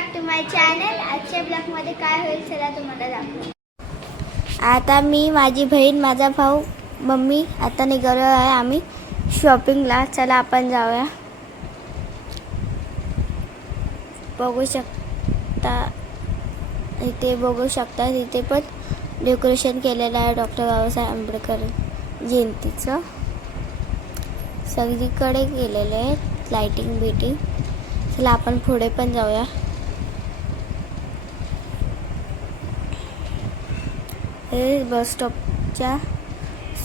Back to my channel. आजच्या ब्लॉगमध्ये काय होईल चला तुम्हाला दाखवू. आता मी, माझी बहीण, माझा भाऊ, मम्मी आता निघालो आहे आम्ही शॉपिंगला. चला आपण जाऊया. बघू शकता इथे इथे पण डेकोरेशन केलेलं आहे डॉक्टर बाबासाहेब आंबेडकर जयंतीचं. सगळीकडे केलेले आहे लाइटिंग बिटिंग. चला आपण पुढे पण जाऊया. हे बस स्टॉपच्या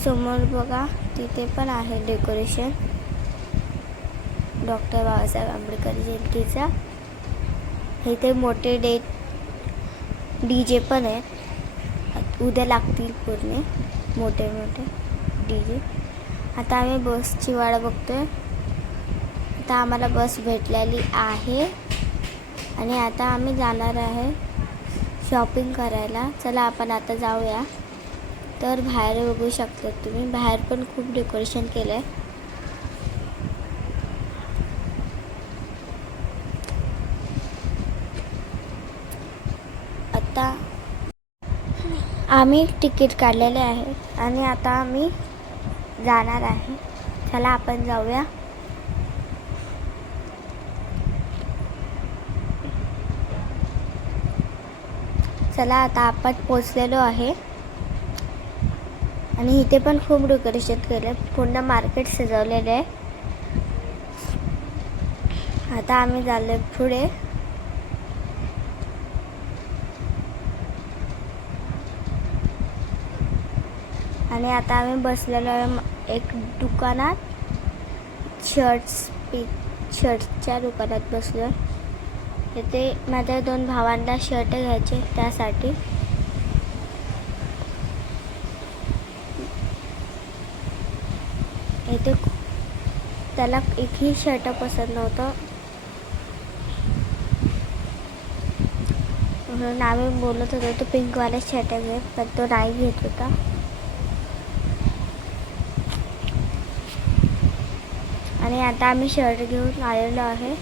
समोर बघा, तिथे पण आहे डेकोरेशन डॉक्टर बाबासाहेब आंबेडकर जयंतीचा. इथे मोठे डीजे पण आहेत. उद्या लागतील पूर्ण मोठे डीजे. आता आम्ही बसची वाट बघतोय. आता आम्हाला बस भेटलेली आहे आणि आता आम्ही जाणार आहे शॉपिंग करायला. चला आपण आता जाऊया. तर बाहेर बघू शकता तुम्ही, बाहेर पण खूप डेकोरेशन केलं आहे. आता आम्ही तिकीट काढलेले आहे आणि आता आम्ही जाणार आहे. चला आपण जाऊया. चला आता आपण पोचलेलो आहे आणि इथे पण खूप डेकोरेशन केलं, पूर्ण मार्केट सजवलेलं आहे. आता आम्ही चाललोय पुढे. आणि आता आम्ही बसलेलो आहे एक दुकानात, शर्ट्सच्या दुकानात बसलो. इथे माझ्या 2 भावांना शर्ट घ्यायचे, त्यासाठी इथे त्याला एकही शर्ट पसंत नव्हतं म्हणून आम्ही बोलत होतो तो पिंकवाला शर्ट घे, पण तो नाही घेत होता. आणि आता आम्ही शर्ट घेऊन आलेलो आहे.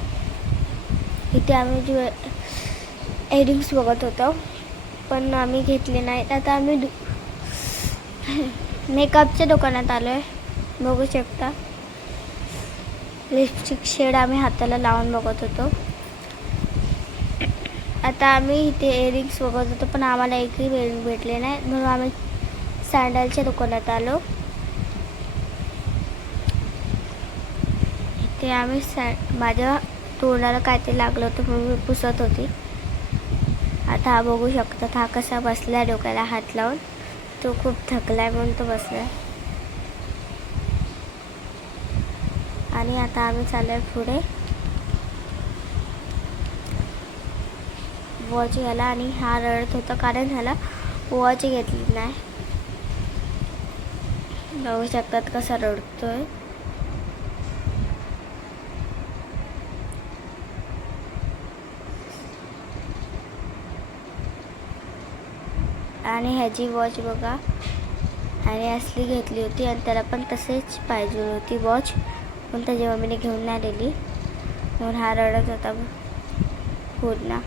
इथे आम्ही इयरिंग्स बघत होतो, पण आम्ही घेतले नाहीत. आता आम्ही मेकअपच्या दुकानात आलो आहे. बघू शकता लिपस्टिक शेड आम्ही हाताला लावून बघत होतो. आता आम्ही इथे इयरिंग्स बघत होतो, पण आम्हाला एकही भेटले नाही, म्हणून आम्ही सँडलच्या दुकानात आलो. इथे आम्ही माझ्या तोंडाला काय ते लागलं होतं म्हणून मी पुसत होती. आता हा बघू शकता हा कसा बसला डोक्याला हात लावून. तो खूप थकलाय म्हणून तो बसलाय. आणि आता आम्ही चाललोय पुढे वॉच घ्यायला. आणि हा रडत होता कारण ह्याला वॉच घेतली नाही. बघू शकतात कसा रडतोय. आणि ह्याची वॉच बघा, आणि असली घेतली होती आणि त्याला पण तसेच पाहिजे होती वॉच, पण त्याच्या मम्मीने घेऊन नाही दिली म्हणून हा रडत होता पूर्ण.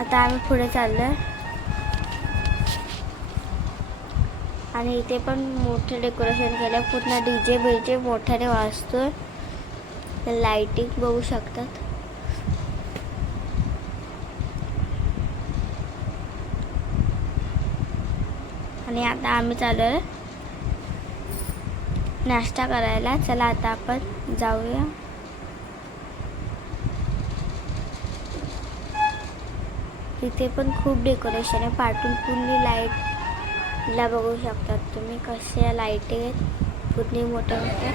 आता आम्ही पुढे चाललोय आणि इथे पण मोठे डेकोरेशन केलं, पूर्ण डीजे बीजे मोठ्याने वाजतोय. लाइटिंग बघू शकतात. आणि आता आम्ही चाललोय नाश्ता करायला. चला आता आपण जाऊया. तिथे पण खूप डेकोरेशन आहे, पाठून पूर्ण लाईटला बघू शकतात तुम्ही कशा लाईटी आहेत, पूर्ण मोठ्या मोठ्या.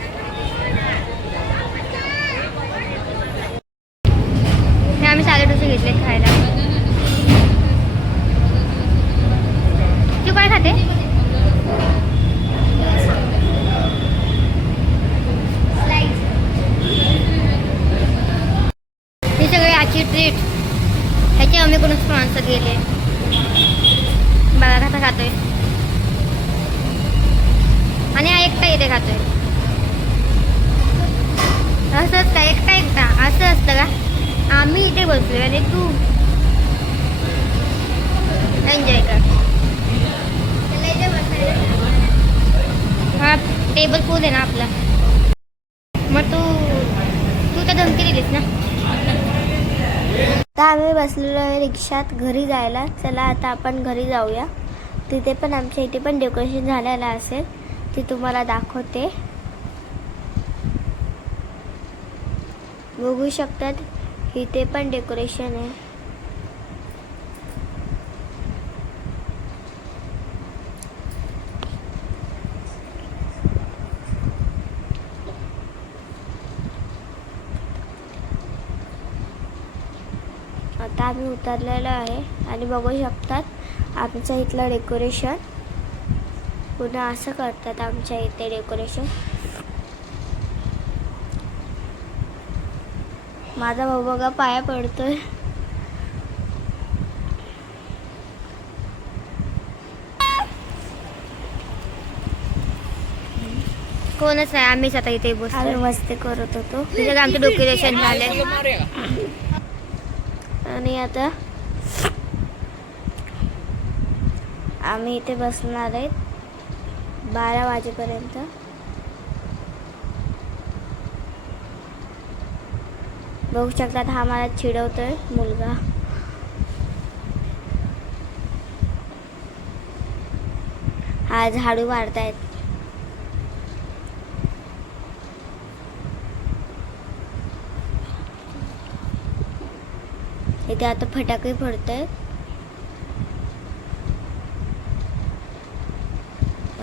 हे आम्ही साधे डोसे घेतले खायला. तू काय खाते? हे सगळे आजची ट्रीट. ह्याचे आम्ही कोणच माणसं गेले. बघा कसा खातोय. आणि हा एकटा इथे खातोय. असं असतं एकटा एकटा असं असतं का? आम्ही इथे बसलोय आणि तू एन्जॉय कर. हा टेबल फुल आहे ना आपला. मग तू तर धमकी दिलीस ना. आता आम्ही बसलेलो आहे रिक्षात घरी जायला. चला आता आपण घरी जाऊया. तिथे पण आमच्या इथे पण डेकोरेशन झालेलं असेल, ते तुम्हाला दाखवते. बघू शकतात इथे पण डेकोरेशन आहे. आता आम्ही उतरलेलो आहे आणि बघू शकतात आमच्या इथलं डेकोरेशन. पुन्हा असं करतात आमच्या इथे डेकोरेशन. माझा भाऊ बघा पाया पडतोय. कोणच नाही, आम्हीच आता इथे आम्ही बसलो. मस्ती करत होतो तिथे आमचं डेकोरेशन झालंय. आणि आता आम्ही इथे बसणार आहेत 12 वाजेपर्यंत. बघू शकतात हा मला चिडवतोय मुलगा. हा झाडू मारतायत. इथे आता फटाके फोडतायत.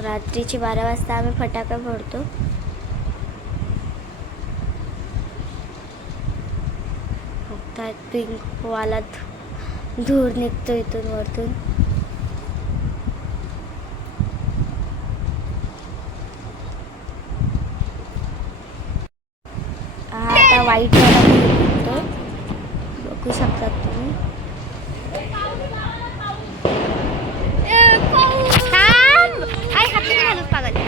रात्रीची 12 वाजता आम्ही फटाके फोडतो. पिंक वाला धूर निघतो इथून वरतून. हा आता व्हाईट वाला धूर निघतो, बघू शकतात तुम्ही. आई हात नाही घालूच पागल.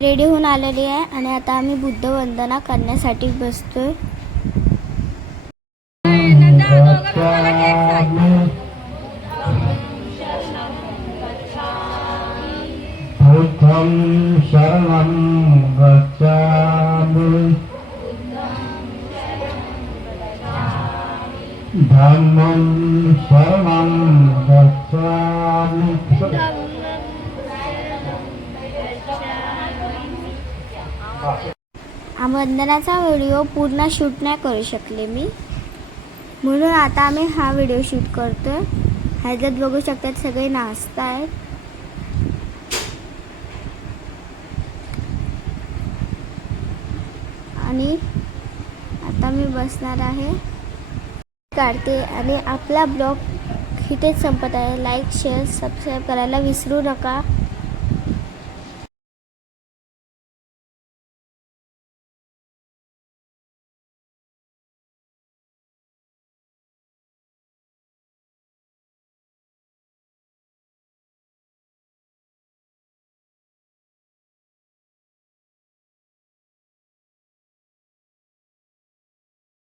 रेडी होऊन आलेली आहे आणि आता आम्ही बुद्ध वंदना करण्यासाठी बसतोय. बुद्धं शरणं गच्छामि धम्मं शरणं गच्छामि वंदनाचा व्हिडिओ पूर्ण शूट नाही करू शकले मी, म्हणून आता आम्ही हा व्हिडिओ शूट करतोय. ह्याच्यात बघू शकतात सगळे नाचतायत. आणि आता मी बसणार आहे, काढते. आणि आपला ब्लॉग इथेच संपत आहे. लाईक शेअर सबस्क्राईब करायला विसरू नका.